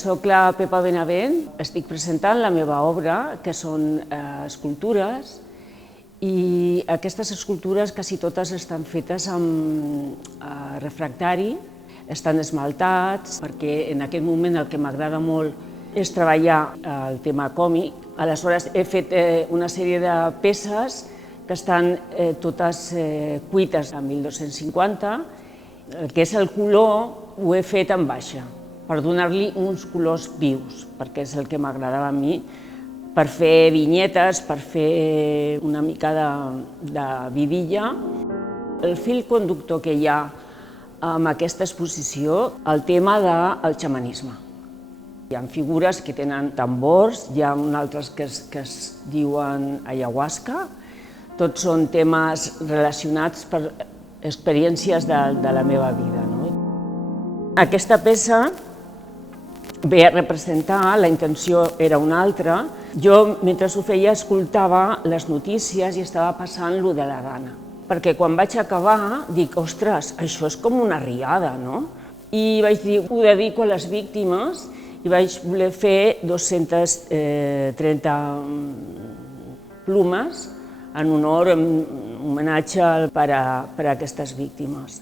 Soc la Pepa Benavent, estic presentant la meva obra, que són escultures, i aquestes escultures quasi totes estan fetes amb refractari, estan esmaltats, perquè en aquest moment el que m'agrada molt és treballar el tema còmic. Aleshores he fet una sèrie de peces que estan totes cuites a 1250. El que és el color ho he fet en baixa, per donar-li uns colors vius, perquè és el que m'agradava a mi, per fer vinyetes, per fer una mica de vidilla. El fil conductor que hi ha amb aquesta exposició, el tema del xamanisme. Hi ha figures que tenen tambors, hi ha altres que es diuen ayahuasca, tots són temes relacionats per experiències de la meva vida. Aquesta peça ve a representar, la intenció era una altra. Jo, mentre ho feia, escoltava les notícies i estava passant lo de la Dana. Perquè quan vaig acabar, dic, ostres, això és com una riada, no? I vaig dir, ho dedico a les víctimes, i vaig voler fer 230 plomes en honor, en homenatge per a aquestes víctimes.